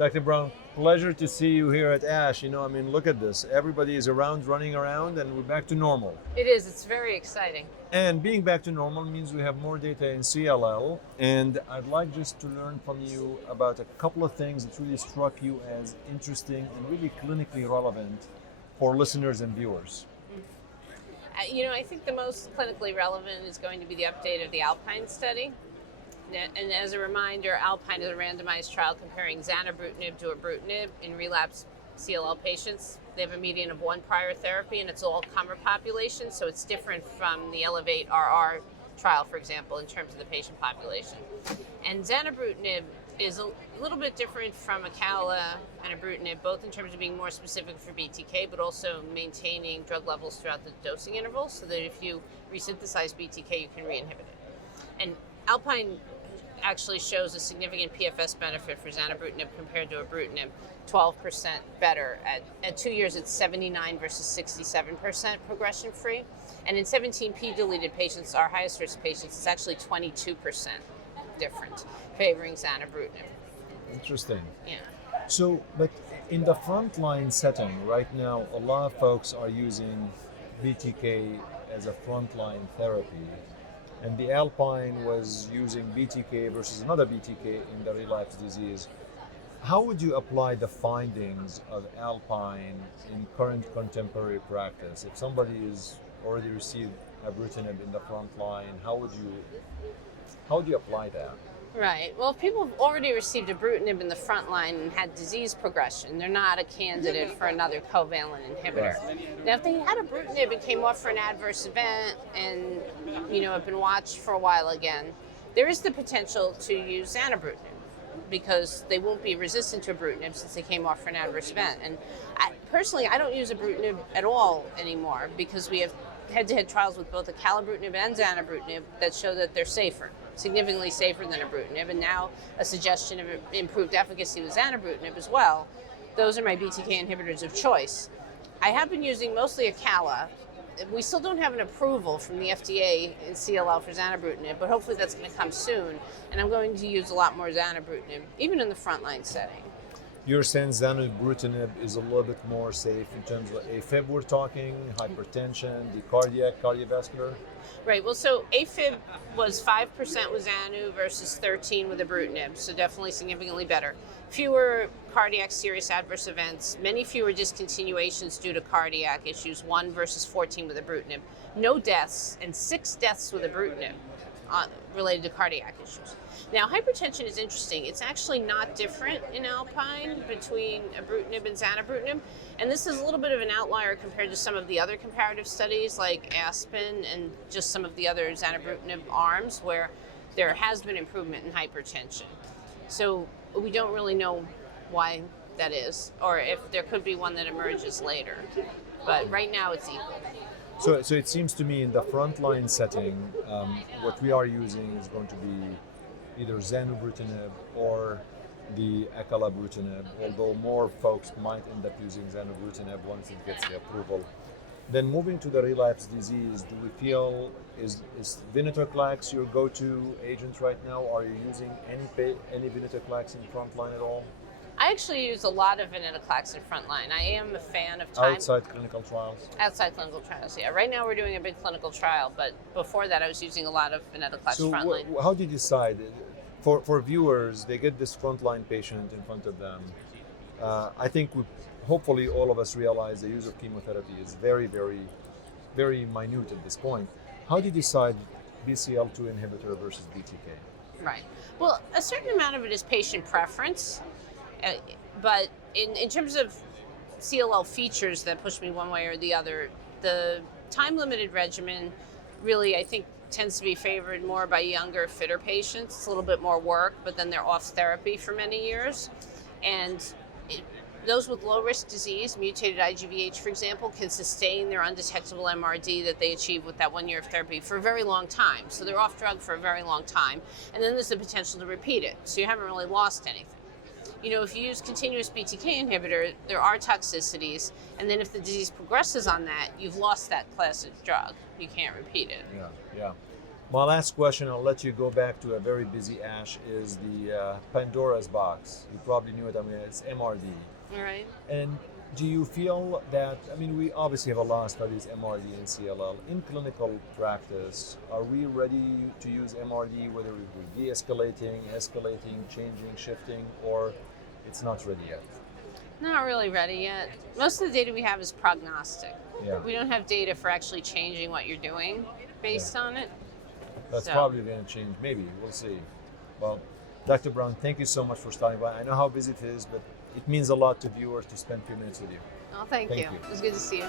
Dr. Brown, pleasure to see you here at ASH. I mean, look at this. Everybody is around, running around, and we're back to normal. It is. It's very exciting. And being back to normal means we have more data in CLL. And I'd like just to learn from you about a couple of things that really struck you as interesting and really clinically relevant for listeners and viewers. I think the most clinically relevant is going to be the update of the ALPINE study. And as a reminder, ALPINE is a randomized trial comparing zanubrutinib to ibrutinib in relapsed CLL patients. They have a median of 1 prior therapy, and it's all comer population, so it's different from the Elevate RR trial, for example, in terms of the patient population. And zanubrutinib is a little bit different from acala and ibrutinib, both in terms of being more specific for BTK, but also maintaining drug levels throughout the dosing interval, so that if you resynthesize BTK, you can re-inhibit it. And ALPINE actually shows a significant PFS benefit for zanubrutinib compared to ibrutinib, 12% better. At 2 years, it's 79 versus 67% progression-free. And in 17p deleted patients, our highest risk patients, it's actually 22% different, favoring zanubrutinib. Interesting. Yeah. So, but in the frontline setting, right now, a lot of folks are using BTK as a frontline therapy. And the ALPINE was using BTK versus another BTK in the relapsed disease. How would you apply the findings of ALPINE in current contemporary practice? If somebody has already received ibrutinib in the front line, how would you apply that? Right. Well, if people have already received ibrutinib in the front line and had disease progression, they're not a candidate for another covalent inhibitor. Right. Now, if they had ibrutinib and came off for an adverse event and, have been watched for a while again, there is the potential to use zanubrutinib because they won't be resistant to ibrutinib since they came off for an adverse event. And personally, I don't use ibrutinib at all anymore because we have head-to-head trials with both acalabrutinib and zanubrutinib that show that they're safer, significantly safer than ibrutinib, and now a suggestion of improved efficacy with zanubrutinib as well. Those are my BTK inhibitors of choice. I have been using mostly acala. We still don't have an approval from the FDA in CLL for zanubrutinib, but hopefully that's going to come soon, and I'm going to use a lot more zanubrutinib, even in the frontline setting. You're saying zanubrutinib is a little bit more safe in terms of AFib we're talking, hypertension, the cardiovascular? Right, well, so AFib was 5% with Zanu versus 13 with ibrutinib, so definitely significantly better. Fewer cardiac serious adverse events, many fewer discontinuations due to cardiac issues, 1 versus 14 with ibrutinib. No deaths, and 6 deaths with ibrutinib related to cardiac issues. Now, hypertension is interesting. It's actually not different in ALPINE between ibrutinib and zanubrutinib, and this is a little bit of an outlier compared to some of the other comparative studies like ASPEN and just some of the other zanubrutinib arms where there has been improvement in hypertension. So we don't really know why that is, or if there could be one that emerges later. But right now it's equal. So it seems to me in the frontline setting, what we are using is going to be either zanubrutinib or the acalabrutinib, although more folks might end up using zanubrutinib once it gets the approval. Then moving to the relapsed disease, do we feel, is venetoclax your go-to agent right now? Are you using any venetoclax in frontline at all? I actually use a lot of venetoclax in frontline. I am a fan of time. Outside clinical trials? Outside clinical trials, yeah. Right now we're doing a big clinical trial, but before that I was using a lot of venetoclax frontline. So how did you decide? For viewers, they get this frontline patient in front of them. I think hopefully all of us realize the use of chemotherapy is very, very, very minute at this point. How do you decide BCL2 inhibitor versus BTK? Right. Well, a certain amount of it is patient preference. But in terms of CLL features that push me one way or the other, the time-limited regimen really, I think, tends to be favored more by younger, fitter patients. It's a little bit more work, but then they're off therapy for many years. And those with low-risk disease, mutated IGVH, for example, can sustain their undetectable MRD that they achieve with that 1 year of therapy for a very long time. So they're off drug for a very long time. And then there's the potential to repeat it. So you haven't really lost anything. If you use continuous BTK inhibitor, there are toxicities, and then if the disease progresses on that, you've lost that class of drug. You can't repeat it. Yeah. My last question, I'll let you go back to a very busy ASH, is the Pandora's box. You probably knew it, I mean, it's MRD. All right. And do you feel that, I mean, we obviously have a lot of studies, MRD and CLL. In clinical practice, are we ready to use MRD, whether we're de-escalating, escalating, changing, shifting, or it's not ready yet? Not really ready yet. Most of the data we have is prognostic. Yeah. We don't have data for actually changing what you're doing based on it. That's So- probably going to change, maybe, we'll see. Well, Dr. Brown, thank you so much for stopping by. I know how busy it is, but it means a lot to viewers to spend a few minutes with you. Oh, thank Thank you. you. It was good to see you.